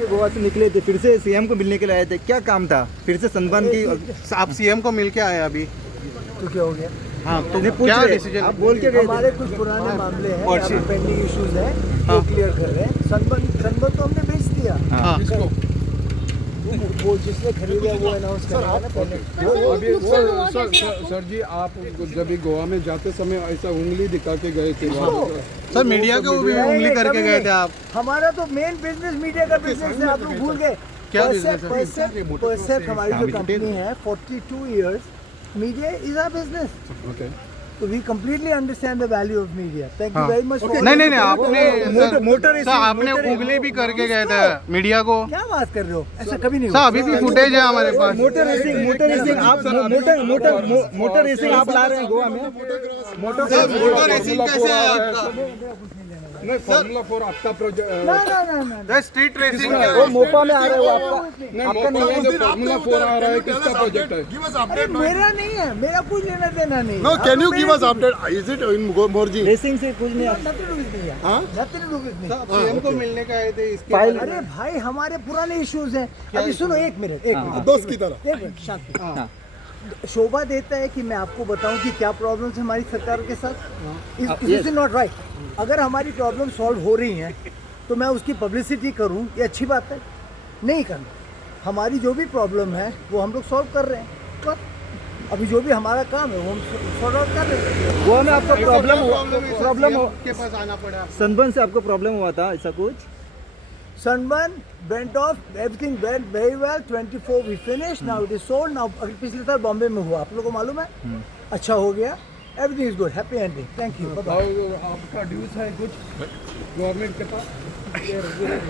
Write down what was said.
गोवा से निकले थे, फिर से सीएम को मिलने के लिए आए थे, क्या काम था? फिर से सनबर्न की आप सीएम को मिल के आए अभी? तो क्या हो गया? हाँ, तो नहीं, पूछ क्या रहे, डिसीजन? आप बोल के गए थे। हमारे कुछ पुराने मामले हैं, और यहाँ पे पेंडिंग इश्यूज हैं, वो हाँ। क्लियर कर रहे हैं। सनबर्न तो हमने बेच दिया। हाँ, वो जिसने खरीदा वो अनाउंस करेगा ना पहले। अभी सर जी, आप जब भी गोवा में जाते समय ऐसा उंगली दिखा के गए थे सर मीडिया को भी उंगली नहीं, करके कभी गए नहीं। थे आप? हमारा तो मेन बिजनेस मीडिया का बिजनेस है, आप लोग भूल गए। क्या business है? परसेप्ट हमारी जो कंपनी है 42 years media is our business. Okay, तो we completely understand the value of media. Thank you very much. नहीं, आपने मोटर सर आपने उंगली भी करके गए थे मीडिया को। क्या बात कर रहे हो? ऐसा कभी नहीं सर हुआ। अभी भी फुटेज है हमारे पास। मोटर रेसिंग आप मोटर रेसिंग आप ला रहे हैं गोवा में? मोटर रेसिंग कैसे है आपका? नहीं, फार्मूला 4 आपका प्रोजेक्ट ना। स्ट्रीट रेसिंग वो मोपा में आ रहा है, वो आपका नहीं, मोपा जो फार्मूला 4 आ रहा है, किसका प्रोजेक्ट है? अरे मेरा नहीं है, मेरा कुछ लेना देना नहीं है। No, can you give us update? Is it in Morji? Racing से कुछ नहीं आता। Nothing to do with me, हाँ? nothing to do with me। CM को मिलने का आए थे इसके फाइल- बारे में। अरे भाई हमारे पुराने इश्यूज हैं। अभी सुनो एक मिनट दोस्त की तरह। एक मिनट शांति। शोभा देता है कि मैं आपको बताऊं कि क्या प्रॉब्लम्स है हमारी सरकार के साथ। Is not right. अगर हमारी प्रॉब्लम सॉल्व हो रही हैं तो मैं उसकी पब्लिसिटी करूं, ये अच्छी बात है? नहीं करना। हमारी जो भी प्रॉब्लम है वो हम लोग सॉल्व कर रहे हैं। तो अभी जो भी हमारा काम है वो हम सॉल्व आउट कर रहे हैं। गोवा में आपका प्रॉब्लम के पास आना पड़ा। सनबर्न से आपको प्रॉब्लम हुआ था ऐसा कुछ? Sunburn went off, everything went very well. 24 we finished. Now it is sold. Now अगर पिछले साल बॉम्बे में हुआ, आप लोगों को मालूम है? अच्छा हो गया. Everything is good. Happy ending. Thank you. Bye bye. आपका ड्यूज है कुछ गवर्नमेंट के पास?